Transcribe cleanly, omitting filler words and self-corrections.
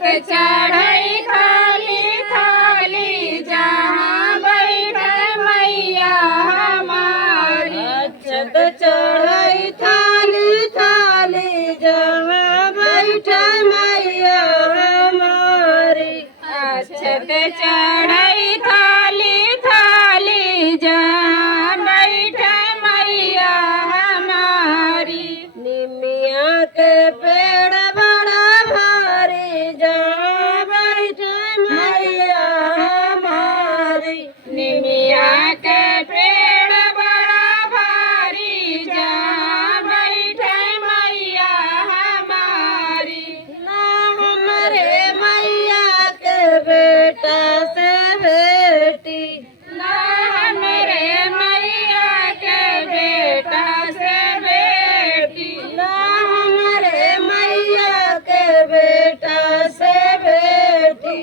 चढ़ई थाली थाली जहाँ बैठे मैया हमारी। अक्षत चढ़ई थाली थाली जहाँ बैठे मैया हमारी। अक्षत चढ़ई थाली थाली जहाँ बैठे मैया हमारी। निमिया के पेड़ बड़ा भारी जहाँ बैठे मैया हमारी। निमिया के पेड़ बड़ा भारी जहाँ बैठे मैया हमारी। ना हमरे मैया के बेटा से बेटी। ना हमरे मैया के बेटा से बेटी। ना हमरे मैया के बेटा से बेटी।